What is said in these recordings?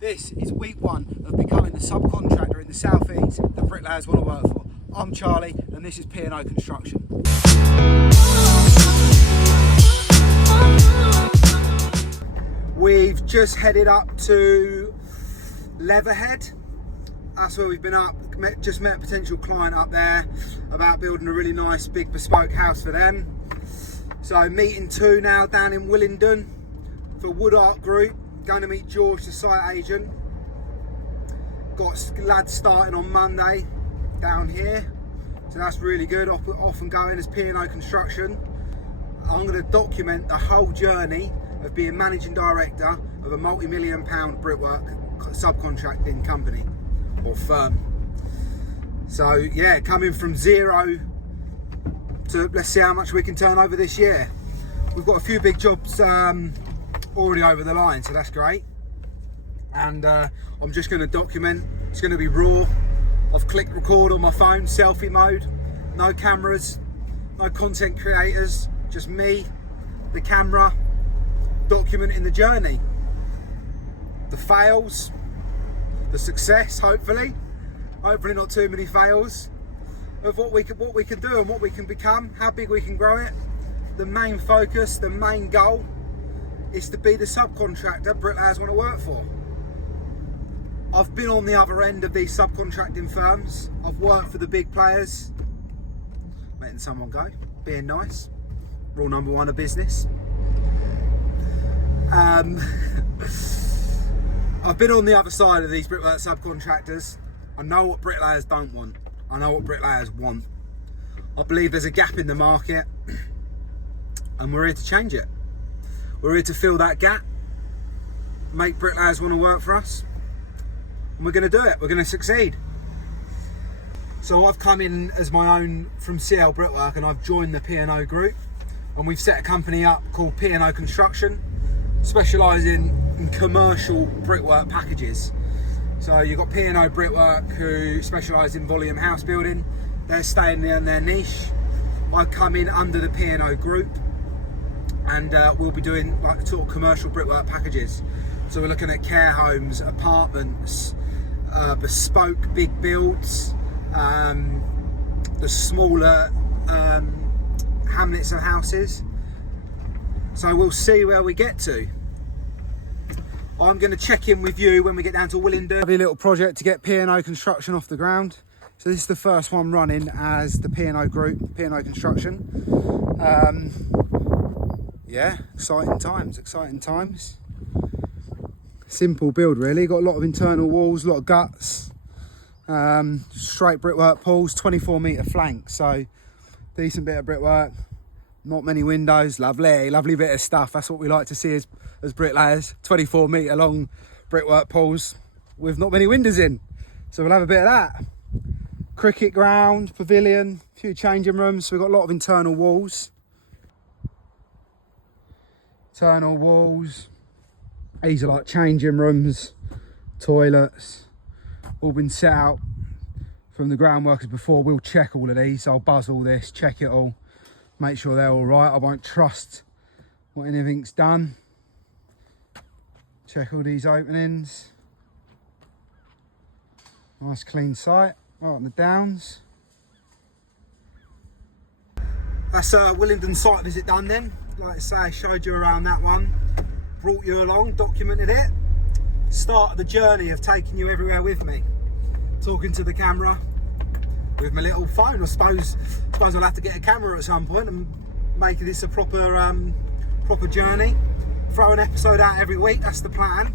This is week 1 of becoming the subcontractor in the South East that bricklayers want to work for. I'm Charlie and this is P&O Construction. We've just headed up to Leatherhead. That's where we've been up. Just met a potential client up there about building a really nice big bespoke house for them. So meeting 2 now down in Willingdon for Wood Art Group. Going to meet George, the site agent. Got lads starting on Monday down here, so that's really good. Off and going as P&O Construction. I'm going to document the whole journey of being managing director of a multi-million-pound brickwork subcontracting company or firm. So yeah, coming from zero to let's see how much we can turn over this year. We've got a few big jobs already over the line, so that's great. And I'm just going to document. It's going to be raw. I've clicked record on my phone, selfie mode, no cameras, no content creators, just me, the camera, documenting the journey, the fails, the success, hopefully not too many fails, of what we can do and what we can become, how big we can grow it. The main focus, the main goal is to be the subcontractor bricklayers want to work for. I've been on the other end of these subcontracting firms. I've worked for the big players, letting someone go, being nice. Rule number 1 of business. I've been on the other side of these brickwork subcontractors. I know what bricklayers don't want. I know what bricklayers want. I believe there's a gap in the market and we're here to change it. We're here to fill that gap, make bricklayers want to work for us, and we're going to do it. We're going to succeed. So I've come in as my own from CL Brickwork and I've joined the P&O group, and we've set a company up called P&O Construction, specialising in commercial brickwork packages. So you've got P&O Brickwork who specialise in volume house building. They're staying in their niche. I come in under the P&O group, and we'll be doing like sort of commercial brickwork packages. So we're looking at care homes, apartments, bespoke big builds, the smaller hamlets and houses. So we'll see where we get to. I'm going to check in with you when we get down to Willingdon. Lovely little project to get P&O Construction off the ground. So this is the first one running as the P&O group, P&O Construction. Yeah, exciting times. Simple build really, got a lot of internal walls, a lot of guts, straight brickwork pulls, 24 metre flank, so decent bit of brickwork, not many windows, lovely bit of stuff. That's what we like to see as bricklayers, 24 metre long brickwork pulls with not many windows in. So we'll have a bit of that. Cricket ground, pavilion, a few changing rooms, so we've got a lot of internal walls. These are like changing rooms, toilets, all been set out from the ground workers before. We'll check all of these. I'll buzz all this, check it all, make sure they're all right. I won't trust what anything's done. Check all these openings. Nice clean site, right on the downs. That's a Willingdon site visit done then. Like I say, I showed you around that one, brought you along, documented it. Start the journey of taking you everywhere with me. Talking to the camera with my little phone. I suppose I'll have to get a camera at some point and make this a proper journey. Throw an episode out every week, that's the plan.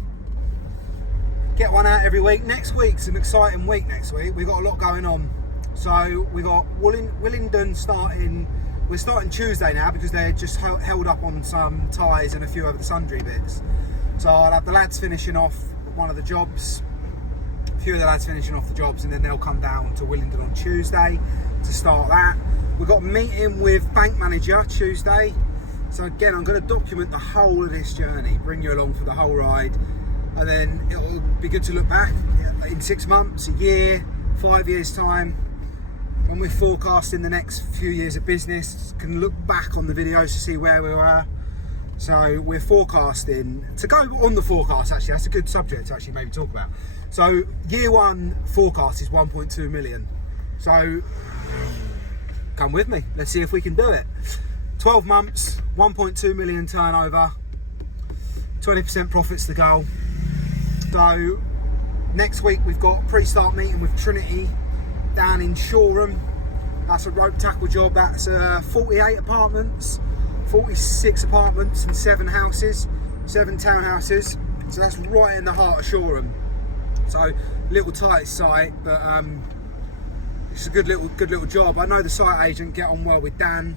Get one out every week. Next week's an exciting week next week. We've got a lot going on. So we got Willingdon starting. We're starting Tuesday now because they're just held up on some ties and a few of the sundry bits. So I'll have the lads finishing off one of the jobs, a few of the lads finishing off the jobs, and then they'll come down to Willingdon on Tuesday to start that. We've got a meeting with bank manager Tuesday. So again, I'm going to document the whole of this journey, bring you along for the whole ride, and then it'll be good to look back in 6 months, a year, 5 years time. When we're forecasting the next few years of business, can look back on the videos to see where we were, So we're forecasting to go on the forecast. Actually, that's a good subject to actually maybe talk about. So year one forecast is 1.2 million. So come with me. Let's see if we can do it. 12 months, 1.2 million turnover, 20% profits the goal. So next week we've got a pre-start meeting with Trinity down in Shoreham. That's a rope tackle job. That's 48 apartments, 46 apartments and 7 houses, 7 townhouses. So that's right in the heart of Shoreham. So little tight site, but it's a good little job. I know the site agent, get on well with Dan.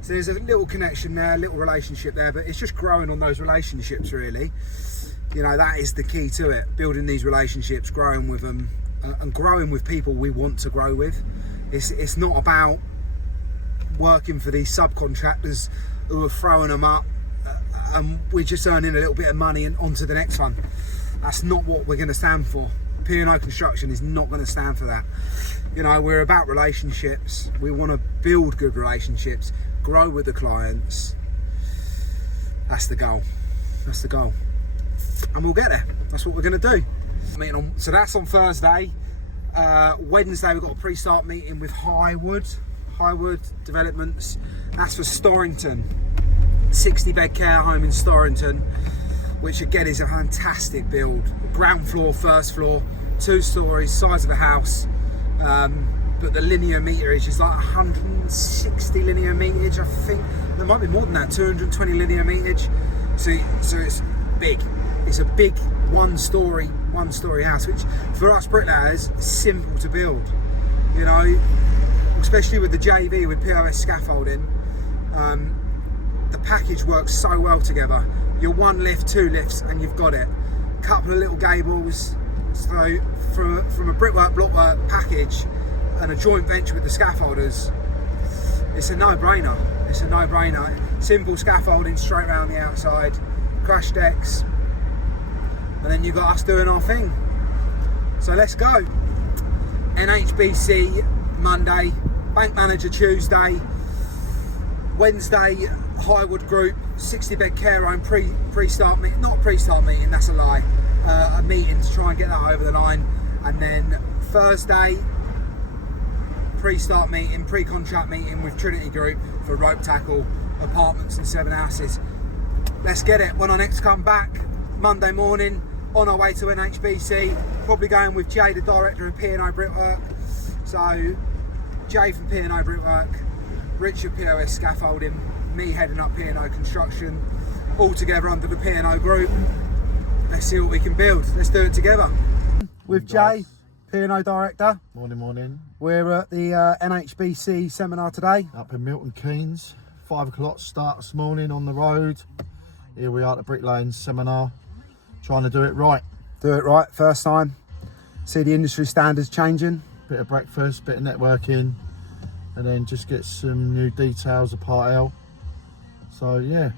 So there's a little connection there, a little relationship there, but it's just growing on those relationships really. You know, that is the key to it, building these relationships, growing with them, and growing with people we want to grow with. It's not about working for these subcontractors who are throwing them up and we're just earning a little bit of money and on to the next one. That's not what we're going to stand for. P&O Construction is not going to stand for that. You know, we're about relationships. We want to build good relationships, grow with the clients. That's the goal. That's the goal. And we'll get there. That's what we're going to do. So that's on Thursday. Wednesday we've got a pre-start meeting with Highwood Developments. That's for Storrington, 60-bed care home in Storrington, which again is a fantastic build. Ground floor, first floor, 2 stories, size of a house. But the linear meterage is like 160 linear meterage, I think. There might be more than that, 220 linear meterage. So it's big. It's a big one-story house, which for us bricklayers is simple to build. You know, especially with the JV with POS scaffolding, the package works so well together. You're 1 lift, 2 lifts, and you've got it. Couple of little gables. So from a brickwork, blockwork package and a joint venture with the scaffolders, it's a no-brainer. It's a no-brainer. Simple scaffolding straight around the outside, crash decks, and then you got us doing our thing. So let's go. NHBC Monday, bank manager Tuesday, Wednesday Highwood Group 60-bed care home pre-start meeting, not pre-start meeting, that's a lie, a meeting to try and get that over the line, and then Thursday pre-start meeting, pre-contract meeting with Trinity Group for rope tackle, apartments and 7 houses. Let's get it. When I next come back Monday morning, on our way to NHBC, probably going with Jay, the Director of P&O Brickwork. So Jay from P&O Brickwork, Richard POS Scaffolding, me heading up P&O Construction, all together under the P&O Group. Let's see what we can build. Let's do it together. With Jay, P&O Director. Morning. We're at the NHBC seminar today. Up in Milton Keynes, 5 o'clock start this morning on the road. Here we are at the Bricklaying seminar, trying to do it right. Do it right, first time. See the industry standards changing. Bit of breakfast, bit of networking, and then just get some new details of Part L. So yeah,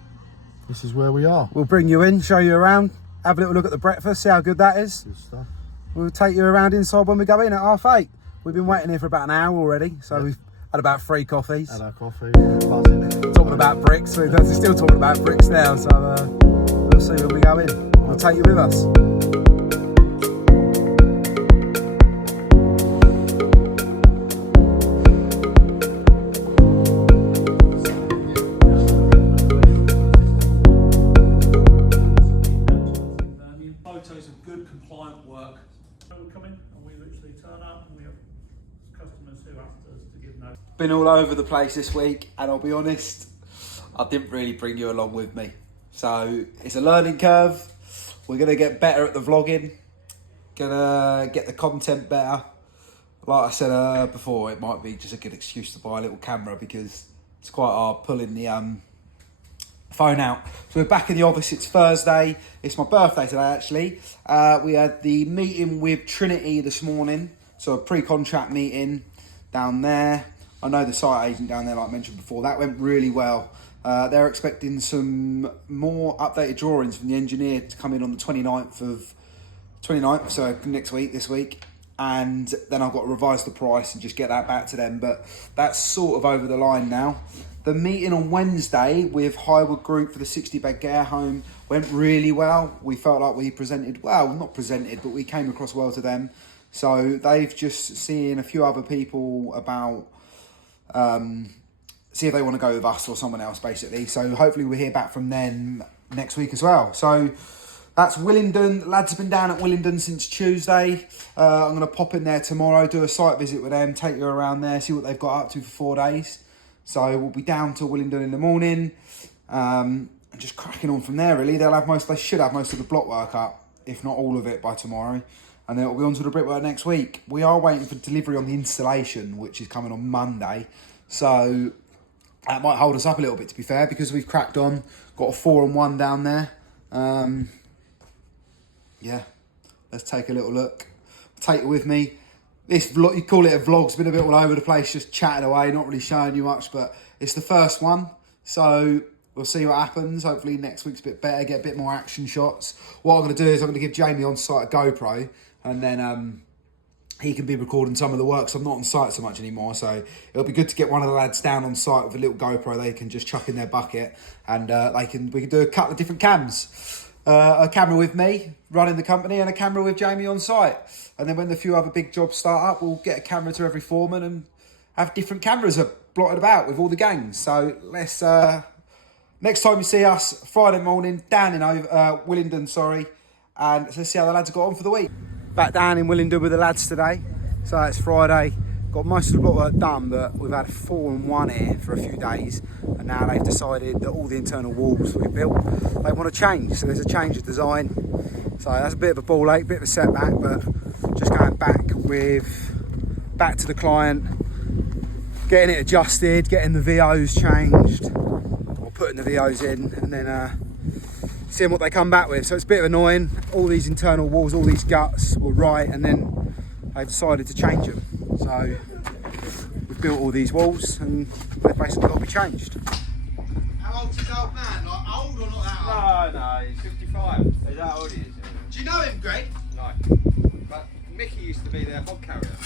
this is where we are. We'll bring you in, show you around, have a little look at the breakfast, see how good that is. Good stuff. We'll take you around inside when we go in at 8:30. We've been waiting here for about an hour already, so we've had about 3 coffees. Had our coffee, buzzing. Talking about bricks, we're still talking about bricks now, so we'll see when we go in. We'll take you with us. Photos of good compliant work. We come in and we literally turn up and we have customers who ask us to give notes. Been all over the place this week, and I'll be honest, I didn't really bring you along with me. So it's a learning curve. We're gonna get better at the vlogging, gonna get the content better. Like I said before, it might be just a good excuse to buy a little camera because it's quite hard pulling the phone out. So we're back in the office. It's Thursday. It's my birthday today actually. We had the meeting with Trinity this morning, so a pre-contract meeting down there. I know the site agent down there, like I mentioned before, that went really well. They're expecting some more updated drawings from the engineer to come in on the 29th, so next week, this week. And then I've got to revise the price and just get that back to them. But that's sort of over the line now. The meeting on Wednesday with Highwood Group for the 60-bed care home went really well. We felt like we presented, well, not presented, but we came across well to them. So they've just seen a few other people about, see if they want to go with us or someone else, basically. So hopefully we'll hear back from them next week as well. So that's Willingdon. Lads have been down at Willingdon since Tuesday. I'm going to pop in there tomorrow, do a site visit with them, take you around there, see what they've got up to for 4 days. So we'll be down to Willingdon in the morning, and just cracking on from there. Really, they should have most of the block work up, if not all of it, by tomorrow, and then it'll be on to the brickwork next week. We are waiting for delivery on the installation, which is coming on Monday. So that might hold us up a little bit, to be fair, because we've cracked on. Got a 4-on-1 down there. Yeah, let's take a little look. Take it with me. This vlog, you call it a vlog, it's been a bit all over the place, just chatting away, not really showing you much, but it's the first one. So we'll see what happens. Hopefully next week's a bit better, get a bit more action shots. What I'm going to do is I'm going to give Jamie on site a GoPro, and then he can be recording some of the work, so I'm not on site so much anymore. So it'll be good to get one of the lads down on site with a little GoPro they can just chuck in their bucket, and we can do a couple of different cams. A camera with me running the company and a camera with Jamie on site. And then when the few other big jobs start up, we'll get a camera to every foreman and have different cameras blotted about with all the gangs. So let's, next time you see us, Friday morning, down in Willingdon, and let's see how the lads have got on for the week. Back down in Willingdon with the lads today. So it's Friday. Got most of the block work done, but we've had a 4-on-1 here for a few days, and now they've decided that all the internal walls we've built, they want to change. So there's a change of design. So that's a bit of a ball ache, bit of a setback, but just going back to the client, getting it adjusted, getting the VOs changed, or putting the VOs in, and then seeing what they come back with. So it's a bit annoying. All these internal walls, all these guts were right, and then they've decided to change them. So we've built all these walls and they've basically got to be changed. How old's this old man? Like old or not that old? No, he's 55. Is that old he is? Do you know him, Greg? No. But Mickey used to be their hog carrier.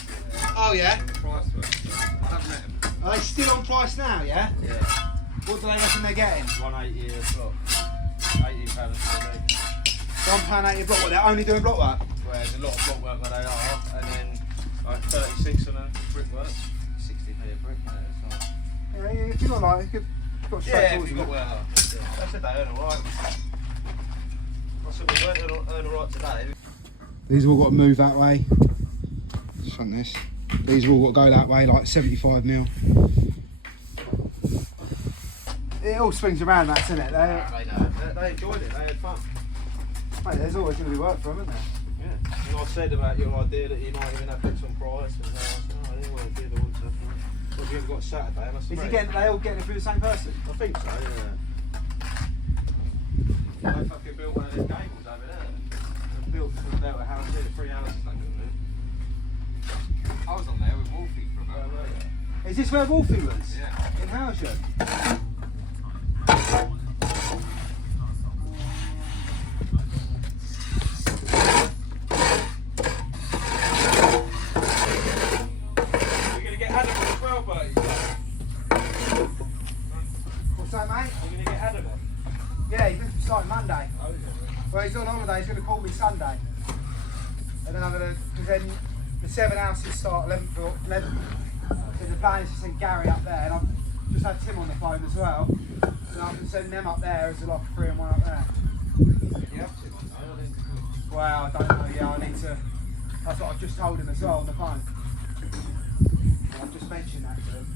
Oh yeah? Price work. I haven't met him. Are they still on price now, yeah? Yeah. What do they reckon they're getting? 180 a block. £18 a day. £1.80 a block. What, they're only doing block work? Well, there's a lot of block work where they are, and then like 36 on a brickwork, 60p a brick. So. Yeah, if you've got like, if you've got straight Yeah, towards if you've got it. well. Yeah. I said they earn alright. I said we weren't earn alright today. These have all got to move that way. Front this. These have all got to go that way, like 75 mil. It all swings around that, doesn't it? They know. They enjoyed it. They had fun. Mate, there's always going to be work for them, isn't there? Yeah. And I said about your idea that you might even have bits on price, and I said, oh, I didn't want to do the stuff. Well, you haven't got Saturday, that's Is he getting? They all getting it through the same person? I think so, yeah. They fucking built one of their gables over there. They built a house here, 3 houses they built there. I was on there with Wolfie for about a week. Is this where Wolfie was? Yeah. In Howsham? What's that, mate? You're going to get Adam on? Yeah, he's going to be starting Monday. Oh, yeah. Well, he's on holiday, he's going to call me Sunday. And then I'm going to, because then the 7 houses start 11. So the plan is to send Gary up there, and I've just had Tim on the phone as well. So I can send them up there as a lot of 3 and 1 up there. You have to, I think. Well, I don't know, yeah, I need to, that's what I've just told him as well on the phone. And I've just mentioned that to him.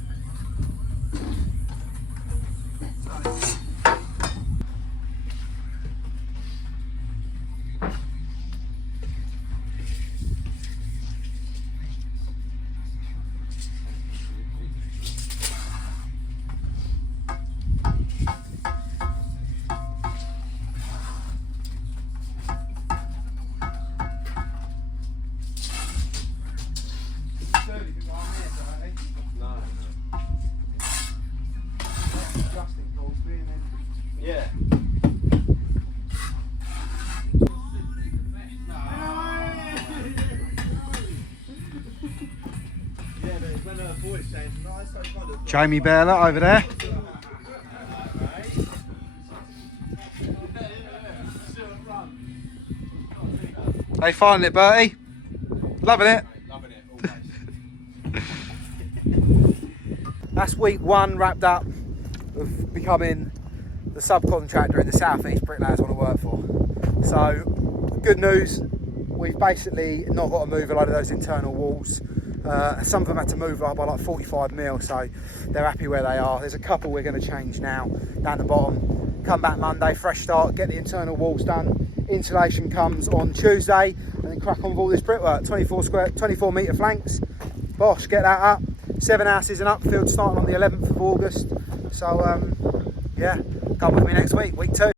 Justin calls me and then Jamie Baylor over there. How you finding it, Bertie? Loving it? Loving it, always. That's week 1 wrapped up of becoming the subcontractor in the South East bricklayers want to work for. So, good news, we've basically not got to move a lot of those internal walls. Some of them had to move by like 45 mil, so they're happy where they are. There's a couple we're going to change now down the bottom. Come back Monday, fresh start, get the internal walls done. Insulation comes on Tuesday, and then crack on with all this brickwork. 24 metre flanks. Bosh, get that up. 7 houses in Upfield starting on the 11th of August. So yeah, come with me next week, week 2.